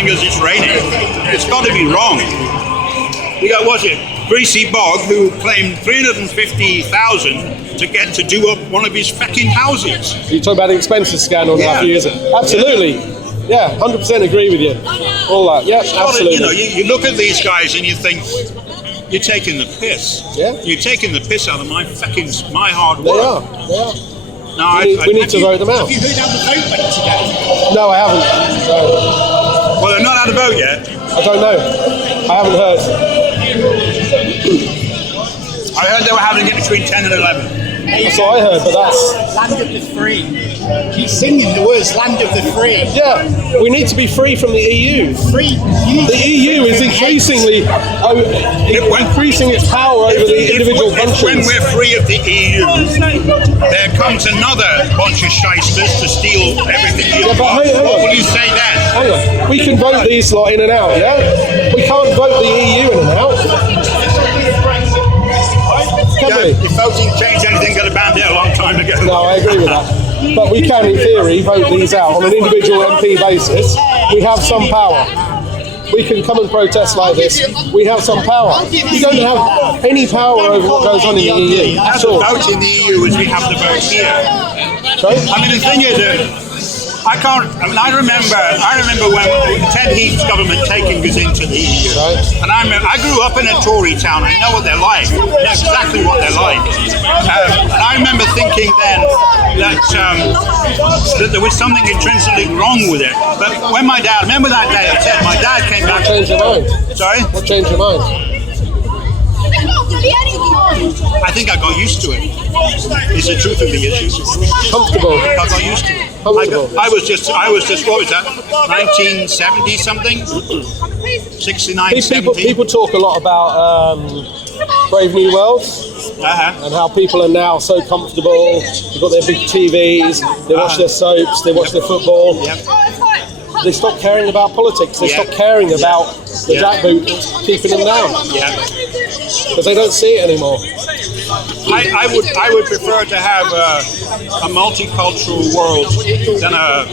telling us it's raining. It's got to be wrong. We got, what's it, Greasy Bog, who claimed 350,000 to get to do up one of his fucking houses. You talk about the expenses scandal a few years ago. Absolutely. Yeah, 100% agree with you. All that. Yeah, absolutely. You know, you look at these guys and you think, you're taking the piss. Yeah. You're taking the piss out of my hard work. They are. No, we need to vote them out. Have you heard how the vote went today? No, I haven't. No. Well, they're not had a vote yet. I don't know. I haven't heard. I heard they were having it between 10 and 11. That's what I heard, but that's... Land of the free. Keep singing the words, land of the free. Yeah, we need to be free from the EU. Free. The EU is increasingly increasing its power over the individual countries. When we're free of the EU, there comes another bunch of shysters to steal everything you want. What will you say then? Hang on. We can vote these lot in and out, yeah? We can't vote the EU in and out. If voting changed anything, got a banned it a long time ago. No, I agree with that. But we can, in theory, vote these out on an individual MP basis. We have some power. We can come and protest like this. We have some power. We don't have any power over what goes on in the EU. As a vote in the EU as we have the vote here. Sorry? I mean, the thing is that I remember when Ted Heath's government taking us into the EU. Right. And I grew up in a Tory town. I know what they're like. I know exactly what they're like. And I remember thinking then that there was something intrinsically wrong with it. But when remember that day at 10, my dad came back. What changed your mind? Sorry? What changed your mind? I think I got used to it. Is the truth of the issue. Comfortable. I got used to it. Comfortable. I was just, what was that? 1970 something? 69, 70? People talk a lot about Brave New World and how people are now so comfortable. They've got their big TVs, they watch their soaps, they watch their football. They stop caring about politics. They stop caring about the jackboot keeping them down. Because they don't see it anymore. I would prefer to have a multicultural world than a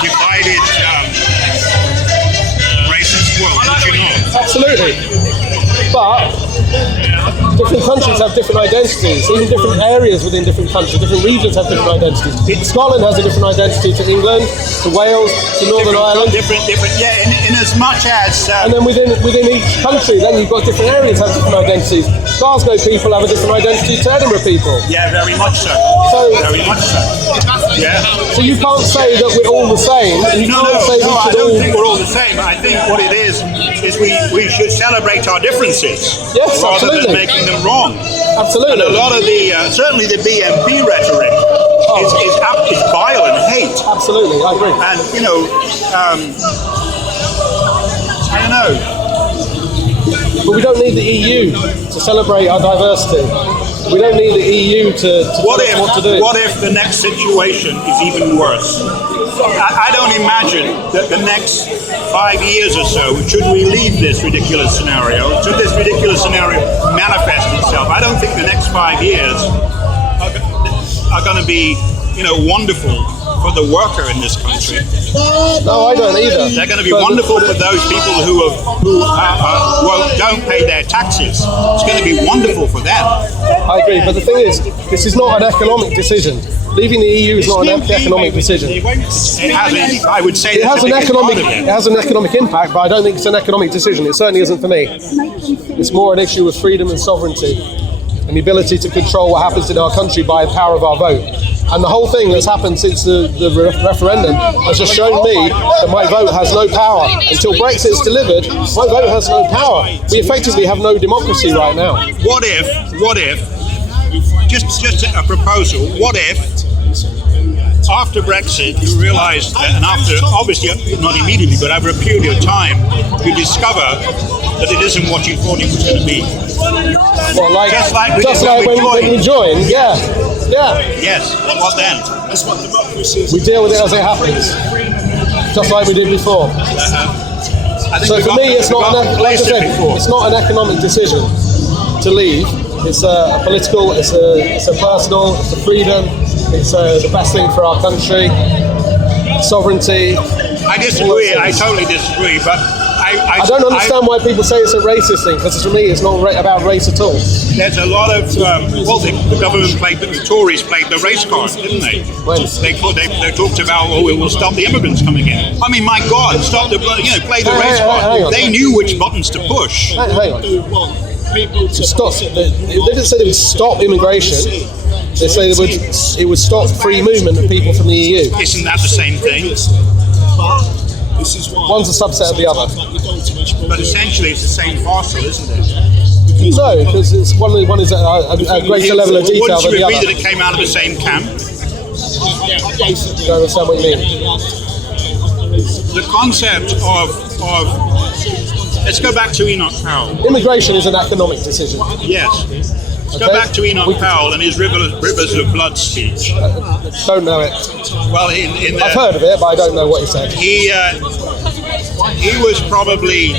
divided racist world. Don't you know? Absolutely. But different countries have different identities, even different areas within different countries, different regions have different identities. Scotland has a different identity to England, to Wales, to Northern Ireland. Different, yeah, in as much as... and then within each country, then you've got different areas have different identities. Glasgow people have a different identity to Edinburgh people. Yeah, very much so. Very much so. Yeah. So you can't say that we're all the same. I don't think we're all the same. I think what it is we should celebrate our differences. Yes, rather absolutely. than making them wrong. Absolutely. And a lot of the, certainly the BNP rhetoric is vile and hate. Absolutely, I agree. And, I don't know. But we don't need the EU to celebrate our diversity. We don't need the EU to tell us what to do. What if the next situation is even worse? I don't imagine that the next 5 years or so, should we leave this ridiculous scenario, should this ridiculous scenario manifest itself, I don't think the next 5 years are going to be, wonderful for the worker in this country. No, I don't either. They're going to be wonderful for those people who don't pay their taxes. It's going to be wonderful for them. I agree, but the thing is, this is not an economic decision. Leaving the EU is not an economic decision. It has, I would say, it has an economic impact, but I don't think it's an economic decision. It certainly isn't for me. It's more an issue of freedom and sovereignty and the ability to control what happens in our country by the power of our vote. And the whole thing that's happened since the referendum has just shown me that my vote has no power. Until Brexit is delivered, my vote has no power. We effectively have no democracy right now. What if, just a proposal, what if, after Brexit, you realise, and after, obviously not immediately, but over a period of time, you discover that it isn't what you thought it was going to be. Well, just like when we joined, yeah. Yes, what then? That's what democracy is. We deal with it as it happens, just like we did before. So for me, it's not it's not an economic decision to leave. It's a political, it's a personal, it's a freedom, it's the best thing for our country. sovereignty. I disagree. I totally disagree. But I don't understand why people say it's a racist thing, because for me it's not about race at all. There's a lot of the government the Tories played the race card, didn't they? When? They talked about, it will stop the immigrants coming in. I mean, my God, play the race card. They knew which buttons to push. Hang on. Stop. They didn't say they would stop immigration. They say it would stop free movement of people from the EU. Isn't that the same thing? One's a subset of the other. But essentially, it's the same parcel, isn't it? No, because it's one is at a greater level of detail Wouldn't than you the agree other. that it came out of the same camp? I don't understand what you mean. The concept of let's go back to Enoch Powell. Immigration is an economic decision. Yes. Let's go Okay. Back to Enoch Powell and his Rivers of Blood speech. Don't know it. Well, I've heard of it, but I don't know what he said. He was probably,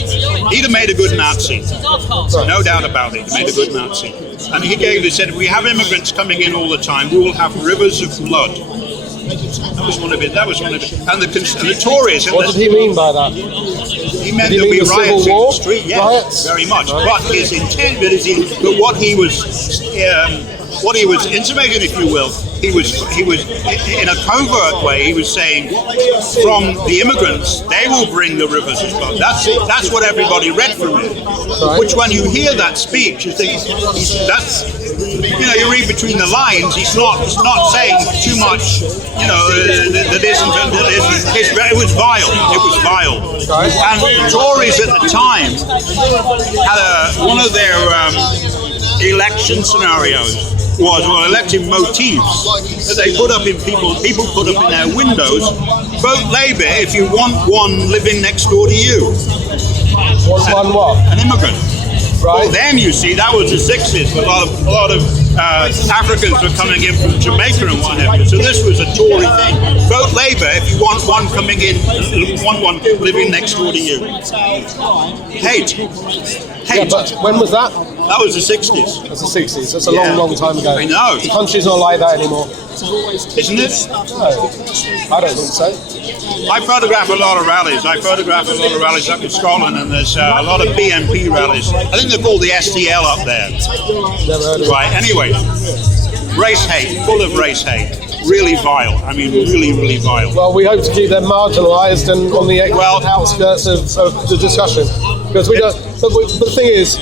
he'd have made a good Nazi. Right. No doubt about it, he made a good Nazi. And he said, if we have immigrants coming in all the time, we will have rivers of blood. That was one of it. And the Tories. What did he mean by that? He meant Did he there'll mean be the riots Civil in War? the street. Yes, Riots? very much. Right. But his intent, but what he was intimating, if you will, he was in a covert way. He was saying, from the immigrants, they will bring the rivers of blood. That's what everybody read from it. Right. Which, when you hear that speech, you think you read between the lines. He's not saying too much. That isn't. It was vile. It was vile. Right. And the Tories at the time had one of their election scenarios was elective motifs that they put up in people put up in their windows. Vote Labour if you want one living next door to you. One what? An immigrant. Right. Well, then you see that was the 60s. A lot of Africans were coming in from Jamaica and what have you. So this was a Tory thing. Vote Labour if you want one coming in, want one living next door to you. Hate. Yeah, but when was that? That was the 60s. That's the 60s. That's a long time ago. I know. The country's not like that anymore. Isn't it? No, I don't think so. I photograph a lot of rallies. I photograph a lot of rallies up in Scotland, and there's a lot of BNP rallies. I think they're called the STL up there. Never heard of it. Right, anyway. Race hate, full of race hate. Really vile. I mean, really, really vile. Well, we hope to keep them marginalised and on the outskirts of the discussion, because we don't. But the thing is,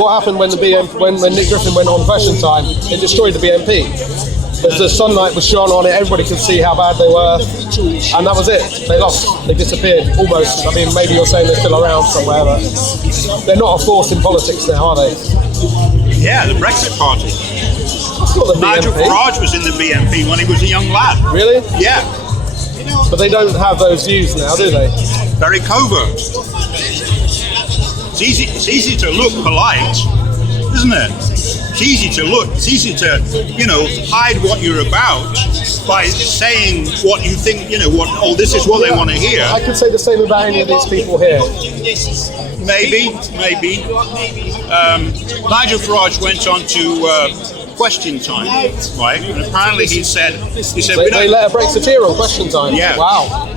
what happened when when Nick Griffin went on Question Time? It destroyed the BNP. As the sunlight was shone on it, everybody could see how bad they were, and that was it. They lost. They disappeared almost. I mean, maybe you're saying they're still around somewhere, but they're not a force in politics now, are they? Yeah, the Brexit Party. It's not the Nigel BNP. Farage was in the BNP when he was a young lad. Really? Yeah, But they don't have those views now, do they? very covert. It's easy to look polite, isn't it? It's easy to look. It's easy to, hide what you're about by saying what you think. This is what they want to hear. I could say the same about any of these people here. Maybe. Nigel Farage went on to Question Time, right? And apparently he said They let a Brexiteer on Question Time. Yeah. Wow.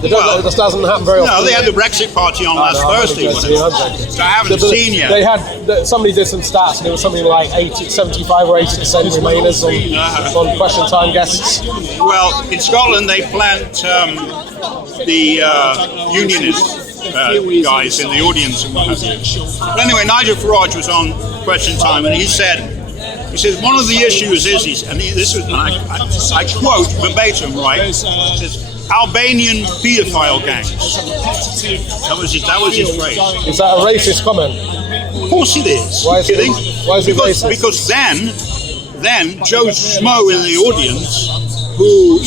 This doesn't happen very often. No, they had the Brexit Party on last Thursday. I'm joking. So I haven't seen yet. They had somebody did some stats, and it was something like 75 or 80% Remainers on Question Time guests. Well, in Scotland they plant the Unionist guys in the audience and what have you. But anyway, Nigel Farage was on Question Time, and he says one of the issues is, I quote verbatim, right? He says, Albanian paedophile gangs. That was his phrase. Is that a racist comment? Of course it is. Why is it racist? Because then Joe Schmo in the audience, who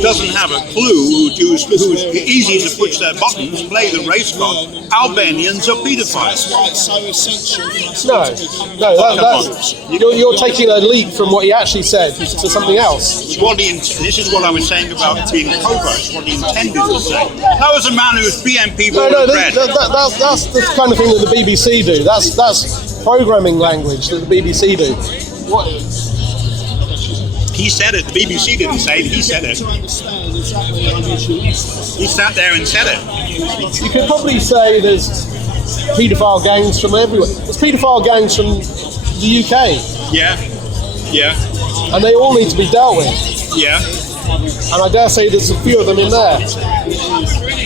doesn't have a clue, who's easy to push their buttons, play the race card. Albanians are paedophiles. No. You're taking a leap from what he actually said to something else. This is what I was saying about being covert. What he intended to say. That was a man who's BNP born and bred. That's the kind of thing that the BBC do. That's programming language that the BBC do. He said it. The BBC didn't say it. He said it. He sat there and said it. You could probably say there's paedophile gangs from everywhere. There's paedophile gangs from the UK. Yeah. Yeah. And they all need to be dealt with. Yeah. And I dare say there's a few of them in there.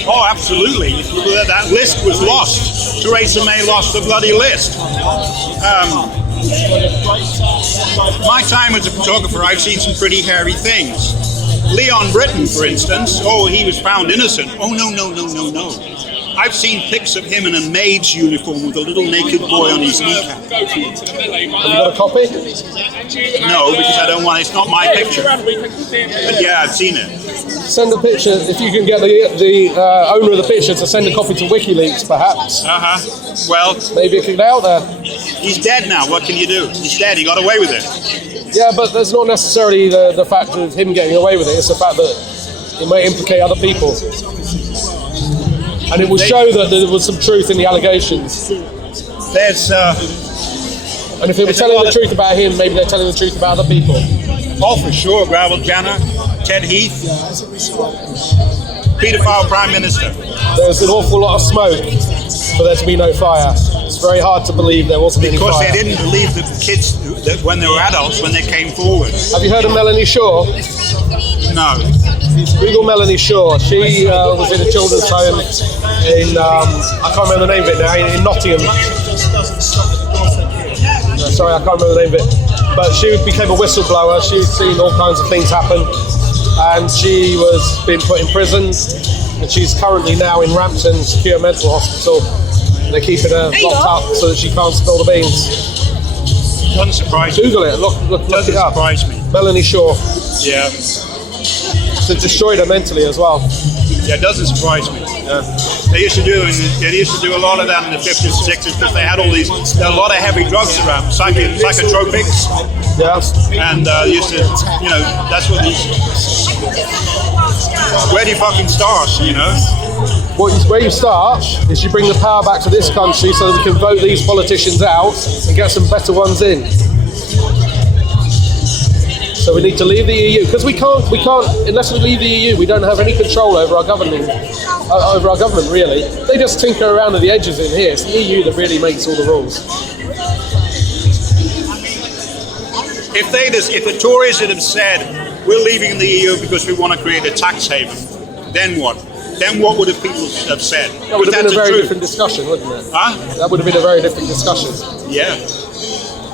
Oh, absolutely. That list was lost. Theresa May lost the bloody list. My time as a photographer, I've seen some pretty hairy things. Leon Britton, for instance, he was found innocent. Oh, no. I've seen pics of him in a maid's uniform with a little naked boy on his kneecap. Have you got a copy? No, because I don't want, it's not my picture. But yeah, I've seen it. Send a picture, if you can get the owner of the picture to send a copy to WikiLeaks, perhaps. Well, maybe it could get out there. He's dead now, what can you do? He's dead, he got away with it. Yeah, but there's not necessarily the fact of him getting away with it, it's the fact that it may implicate other people. And it will show that there was some truth in the allegations. There's and if they were telling the truth about him, maybe they're telling the truth about other people. Oh, for sure. Gravel Janner, Ted Heath, paedophile Prime Minister. There's an awful lot of smoke for there to be no fire. It's very hard to believe there wasn't any fire. Because they didn't believe the kids that when they were adults, when they came forward. Have you heard of Melanie Shaw? No. Google Melanie Shaw. She was in a children's home in, I can't remember the name of it now, in Nottingham. Sorry, I can't remember the name of it. But she became a whistleblower. She'd seen all kinds of things happen. And she was being put in prison. And she's currently now in Rampton Secure Mental Hospital. They're keeping her locked up so that she can't spill the beans. Doesn't surprise me. Google it. Look Doesn't it up. surprise me. Melanie Shaw. Yeah. So it destroyed her mentally as well. Yeah, it doesn't surprise me. Yeah. They used to do a lot of that in the 50s and 60s because they had a lot of heavy drugs around, psychotropics. Yeah. And used to, that's what these. Where do you fucking start, Where you start is you bring the power back to this country so that we can vote these politicians out and get some better ones in. So we need to leave the EU because we can't. Unless we leave the EU, we don't have any control over our government really. They just tinker around at the edges in here. It's the EU that really makes all the rules. If the Tories had said we're leaving the EU because we want to create a tax haven, then what? Then what would the people have said? That would have been a very different discussion, wouldn't it? Huh? That would have been a very different discussion. Yeah.